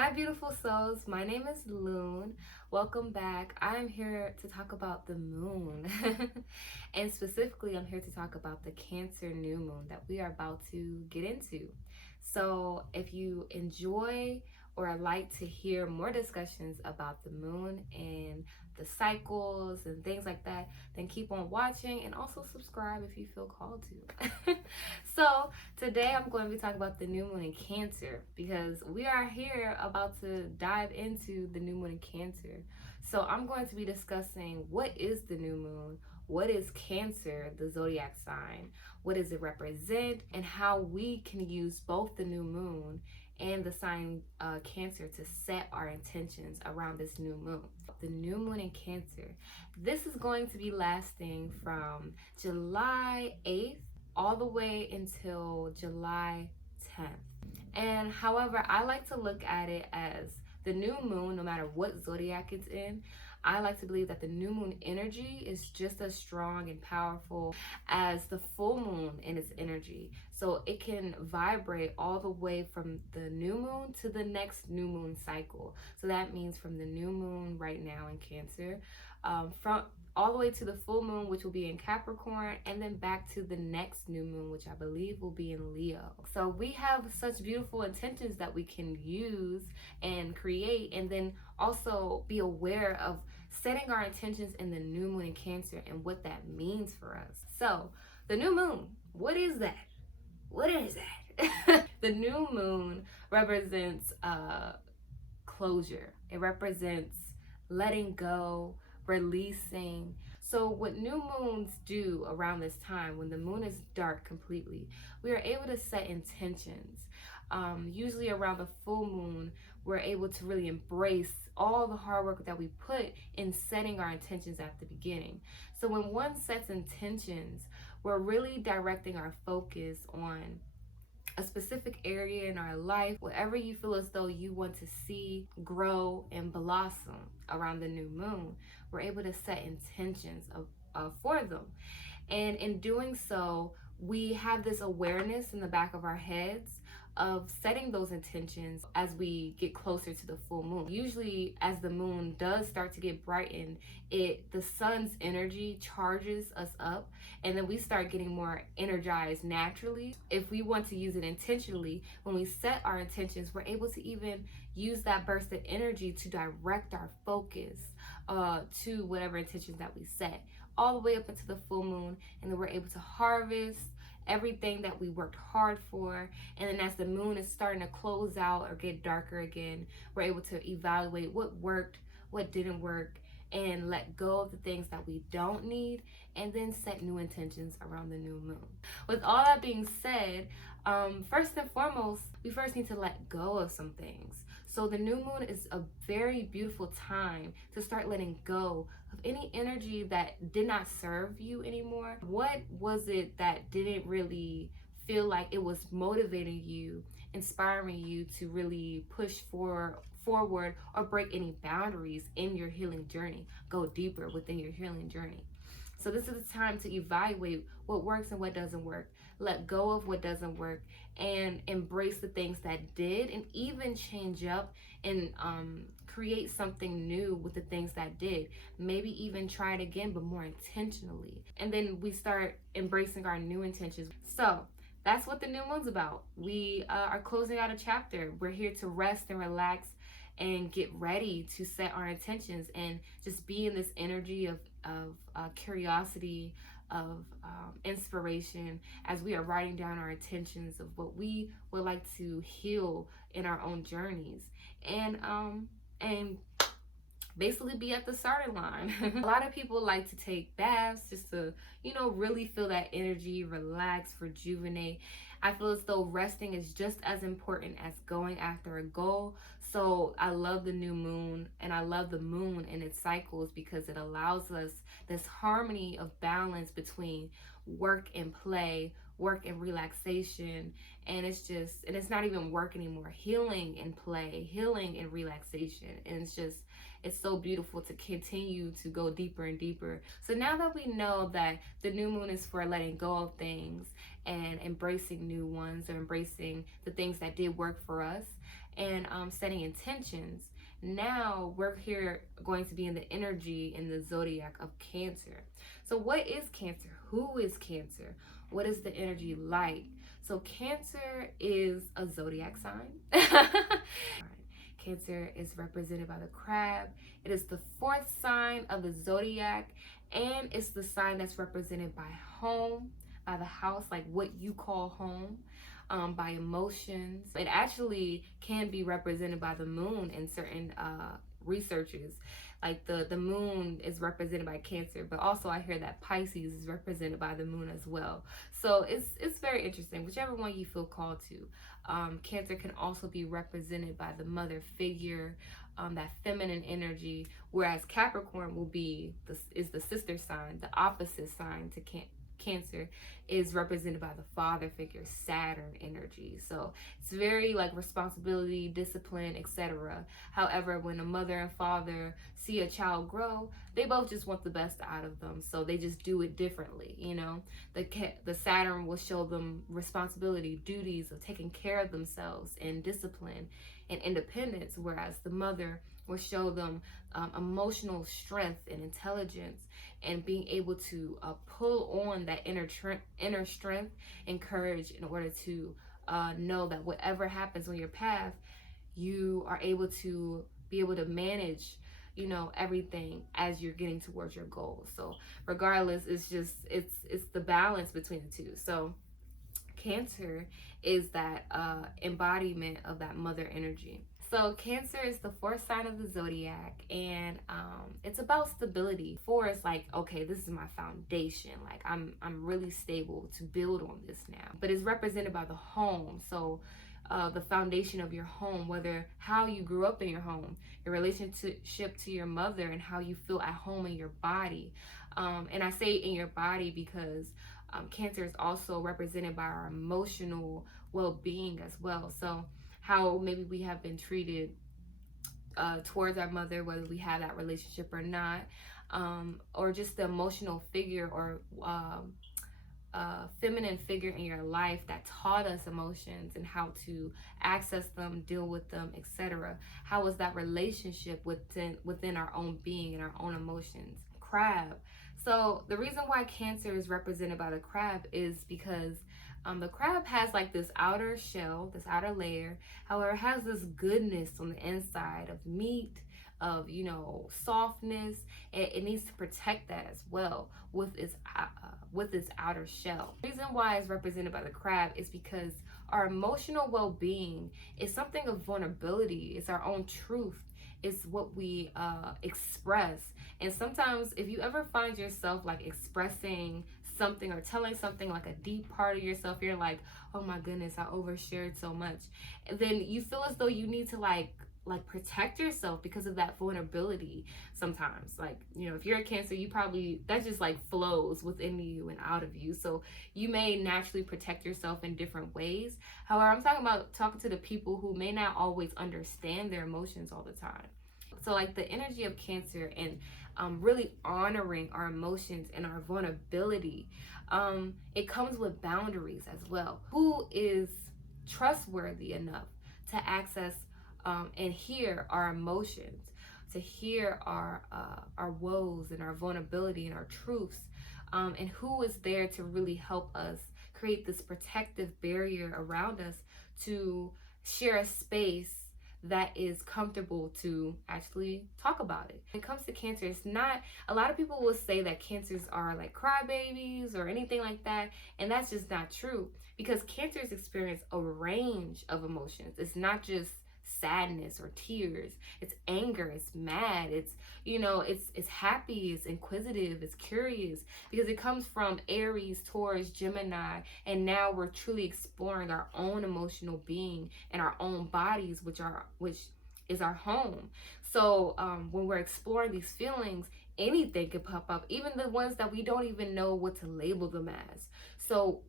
Hi, beautiful souls. My name is Loon. Welcome back. I'm here to talk about the moon. And specifically, I'm here to talk about the Cancer new moon that we are about to get into. So, if you enjoy or like to hear more discussions about the moon and the cycles and things like that, then keep on watching and also subscribe if you feel called to. So, today I'm going to be talking about the new moon in Cancer because we are here about to dive into the new moon in Cancer. So I'm going to be discussing what is the new moon, what is Cancer, the zodiac sign, what does it represent, and how we can use both the new moon and the sign Cancer to set our intentions around this new moon. The new moon in Cancer. This is going to be lasting from July 8th all the way until July 10th. And however, I like to look at it as the new moon, no matter what zodiac it's in. I like to believe that the new moon energy is just as strong and powerful as the full moon in its energy. So it can vibrate all the way from the new moon to the next new moon cycle. So that means from the new moon right now in Cancer, from all the way to the full moon, which will be in Capricorn, and then back to the next new moon, which I believe will be in Leo. So we have such beautiful intentions that we can use and create, and then also be aware of setting our intentions in the new moon in Cancer and what that means for us. So the new moon, what is that? What is that? The new moon represents closure. It represents letting go, releasing. So what new moons do around this time, when the moon is dark completely, we are able to set intentions. Usually around the full moon, we're able to really embrace all the hard work that we put in setting our intentions at the beginning. So when one sets intentions, we're really directing our focus on a specific area in our life, whatever you feel as though you want to see grow and blossom around the new moon. We're able to set intentions for them. And in doing so, we have this awareness in the back of our heads of setting those intentions as we get closer to the full moon. Usually as the moon does start to get brightened, the sun's energy charges us up, and then we start getting more energized naturally. If we want to use it intentionally, when we set our intentions, we're able to even use that burst of energy to direct our focus to whatever intentions that we set, all the way up into the full moon, and then we're able to harvest everything that we worked hard for. And then as the moon is starting to close out or get darker again, we're able to evaluate what worked, what didn't work, and let go of the things that we don't need, and then set new intentions around the new moon. With all that being said, first and foremost, we first need to let go of some things. So the new moon is a very beautiful time to start letting go of any energy that did not serve you anymore. What was it that didn't really feel like it was motivating you, inspiring you to really push forward or break any boundaries in your healing journey, go deeper within your healing journey? So this is the time to evaluate what works and what doesn't work, let go of what doesn't work, and embrace the things that did, and even change up and create something new with the things that did. Maybe even try it again, but more intentionally. And then we start embracing our new intentions. So that's what the new moon's about. We are closing out a chapter. We're here to rest and relax and get ready to set our intentions and just be in this energy of curiosity, of inspiration, as we are writing down our intentions of what we would like to heal in our own journeys, and basically be at the starting line. A lot of people like to take baths just to, really feel that energy, relax, rejuvenate. I feel as though resting is just as important as going after a goal. So I love the new moon, and I love the moon and its cycles, because it allows us this harmony of balance between work and play, work and relaxation. And it's not even work anymore. Healing and play, healing and relaxation. And it's so beautiful to continue to go deeper and deeper. So now that we know that the new moon is for letting go of things and embracing new ones, or embracing the things that did work for us, and setting intentions. Now we're here going to be in the energy in the zodiac of Cancer. So what is Cancer? Who is Cancer? What is the energy like? So Cancer is a zodiac sign. Cancer is represented by the crab. It is the fourth sign of the zodiac, and it's the sign that's represented by home, by the house, like what you call home, by emotions. It actually can be represented by the moon in certain researches. Like the moon is represented by Cancer, but also I hear that Pisces is represented by the moon as well. So it's very interesting, whichever one you feel called to. Cancer can also be represented by the mother figure, that feminine energy, whereas Capricorn will be is the sister sign, the opposite sign to Cancer is represented by the father figure, Saturn energy. So it's very like responsibility, discipline, etc. However, when a mother and father see a child grow, they both just want the best out of them, so they just do it differently. The Saturn will show them responsibility, duties of taking care of themselves, and discipline and independence, whereas the mother will show them emotional strength and intelligence, and being able to pull on that inner strength and courage in order to know that whatever happens on your path, you are able to manage everything as you're getting towards your goals. So regardless, it's the balance between the two. So Cancer is that embodiment of that mother energy. So Cancer is the fourth sign of the zodiac, and it's about stability. Four is like, okay, this is my foundation. Like I'm really stable to build on this now. But it's represented by the home. So the foundation of your home, whether how you grew up in your home, your relationship to your mother, and how you feel at home in your body. And I say in your body because Cancer is also represented by our emotional well-being as well. So how maybe we have been treated towards our mother, whether we have that relationship or not, or just the emotional figure or feminine figure in your life that taught us emotions and how to access them, deal with them, etc. How was that relationship within our own being and our own emotions? Crab. So the reason why Cancer is represented by the crab is because the crab has like this outer shell, this outer layer. However, it has this goodness on the inside of meat, of softness. It needs to protect that as well with its outer shell. The reason why it's represented by the crab is because our emotional well-being is something of vulnerability. It's our own truth. It's what we express. And sometimes if you ever find yourself like expressing something or telling something like a deep part of yourself, you're like, oh my goodness, I overshared so much, and then you feel as though you need to like protect yourself because of that vulnerability. Sometimes, like, if you're a Cancer, you probably, that just like flows within you and out of you, so you may naturally protect yourself in different ways. However, I'm talking to the people who may not always understand their emotions all the time. So like the energy of Cancer and really honoring our emotions and our vulnerability, it comes with boundaries as well. Who is trustworthy enough to access and hear our emotions, to hear our woes and our vulnerability and our truths, and who is there to really help us create this protective barrier around us to share a space that is comfortable to actually talk about it. When it comes to Cancer, it's not, a lot of people will say that Cancers are like crybabies or anything like that, and that's just not true, because Cancers experience a range of emotions. It's not just sadness or tears. It's anger, it's mad, it's it's happy, it's inquisitive, it's curious, because it comes from Aries, Taurus, Gemini, and now we're truly exploring our own emotional being and our own bodies, which is our home. So when we're exploring these feelings, anything could pop up, even the ones that we don't even know what to label them as. So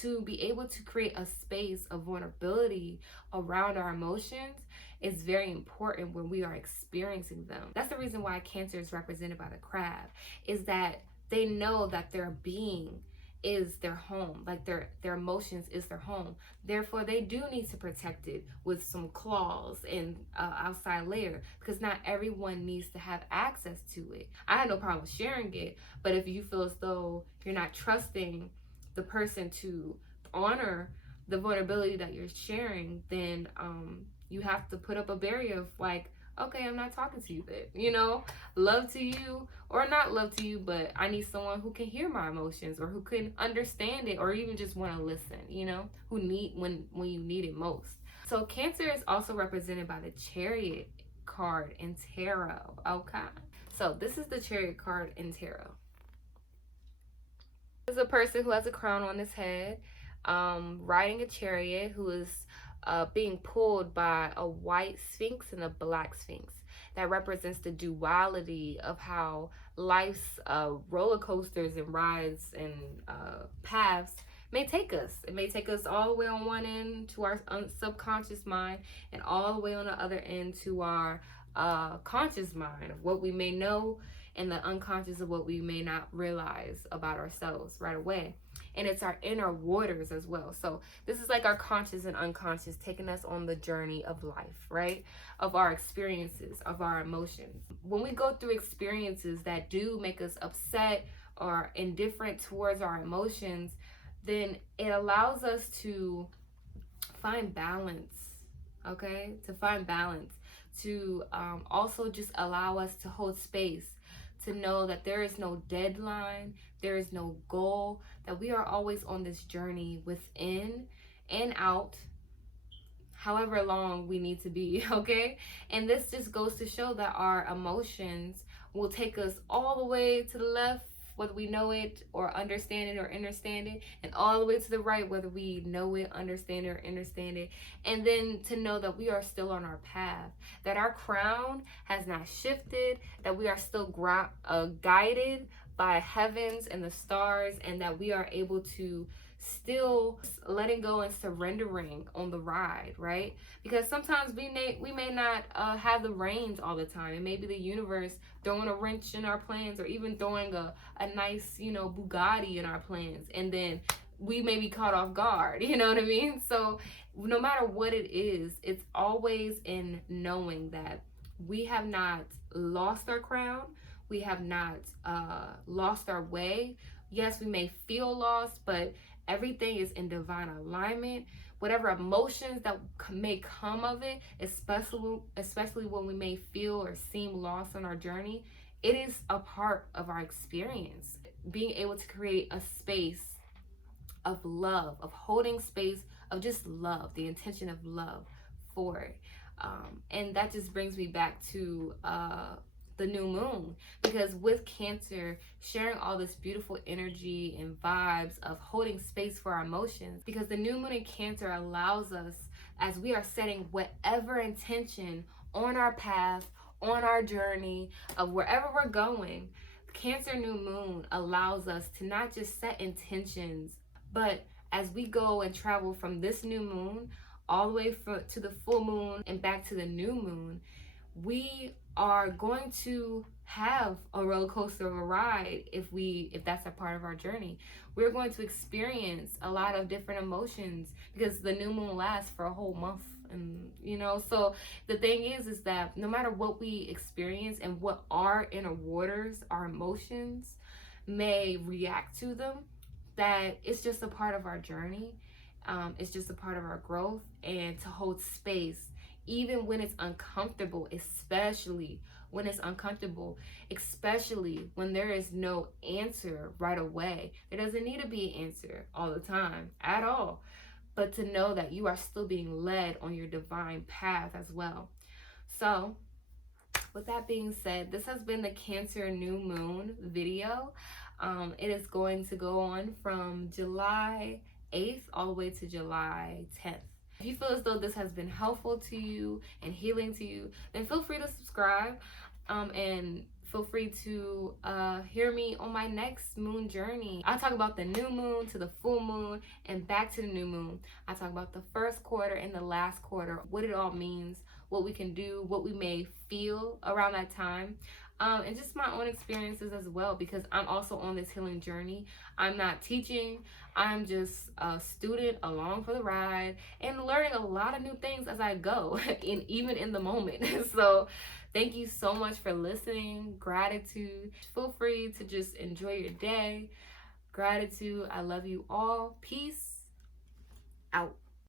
to be able to create a space of vulnerability around our emotions is very important when we are experiencing them. That's the reason why Cancer is represented by the crab, is that they know that their being is their home. Like their emotions is their home. Therefore, they do need to protect it with some claws and outside layer, because not everyone needs to have access to it. I had no problem with sharing it, but if you feel as though you're not trusting the person to honor the vulnerability that you're sharing, then you have to put up a barrier of like, okay, I'm not talking to you then, you know, love to you or not love to you, but I need someone who can hear my emotions or who can understand it or even just want to listen, you know, who need when you need it most. So Cancer is also represented by the Chariot card in tarot. Okay. So this is the Chariot card in tarot. This is a person who has a crown on his head, riding a chariot, who is being pulled by a white sphinx and a black sphinx. That represents the duality of how life's roller coasters and rides and paths may take us. It may take us all the way on one end to our subconscious mind, and all the way on the other end to our conscious mind of what we may know, and the unconscious of what we may not realize about ourselves right away. And it's our inner waters as well. So this is like our conscious and unconscious taking us on the journey of life, right? Of our experiences, of our emotions. When we go through experiences that do make us upset or indifferent towards our emotions, then it allows us to find balance, okay? To find balance, to also just allow us to hold space, to know that there is no deadline, there is no goal, that we are always on this journey within and out, however long we need to be, okay? And this just goes to show that our emotions will take us all the way to the left, whether we know it or understand it or understand it, and all the way to the right, whether we know it, understand it, or understand it. And then to know that we are still on our path, that our crown has not shifted, that we are still guided by heavens and the stars, and that we are able to still letting go and surrendering on the ride, right? Because sometimes we may not have the reins all the time. It may be the universe throwing a wrench in our plans, or even throwing a nice, you know, Bugatti in our plans, and then we may be caught off guard, you know what I mean? So no matter what it is, it's always in knowing that we have not lost our crown, we have not lost our way. Yes, we may feel lost, but everything is in divine alignment. Whatever emotions that may come of it, especially when we may feel or seem lost on our journey, it is a part of our experience. Being able to create a space of love, of holding space, of just love, the intention of love for it. And that just brings me back to the new moon, because with Cancer, sharing all this beautiful energy and vibes of holding space for our emotions, because the new moon in Cancer allows us, as we are setting whatever intention on our path, on our journey of wherever we're going, Cancer new moon allows us to not just set intentions, but as we go and travel from this new moon all the way to the full moon and back to the new moon, we are going to have a roller coaster of a ride. If that's a part of our journey, we're going to experience a lot of different emotions, because the new moon lasts for a whole month. And you know, so the thing is that no matter what we experience and what our inner waters, our emotions may react to them, that it's just a part of our journey. It's just a part of our growth, and to hold space even when it's uncomfortable, especially when there is no answer right away. There doesn't need to be an answer all the time at all, but to know that you are still being led on your divine path as well. So with that being said, this has been the Cancer new moon video. It is going to go on from July 8th all the way to July 10th. If you feel as though this has been helpful to you and healing to you, then feel free to subscribe, and feel free to hear me on my next moon journey. I talk about the new moon to the full moon and back to the new moon. I talk about the first quarter and the last quarter, what it all means, what we can do, what we may feel around that time. And just my own experiences as well, because I'm also on this healing journey. I'm not teaching, I'm just a student along for the ride and learning a lot of new things as I go, even in the moment. So thank you so much for listening. Gratitude. Feel free to just enjoy your day. Gratitude. I love you all. Peace out.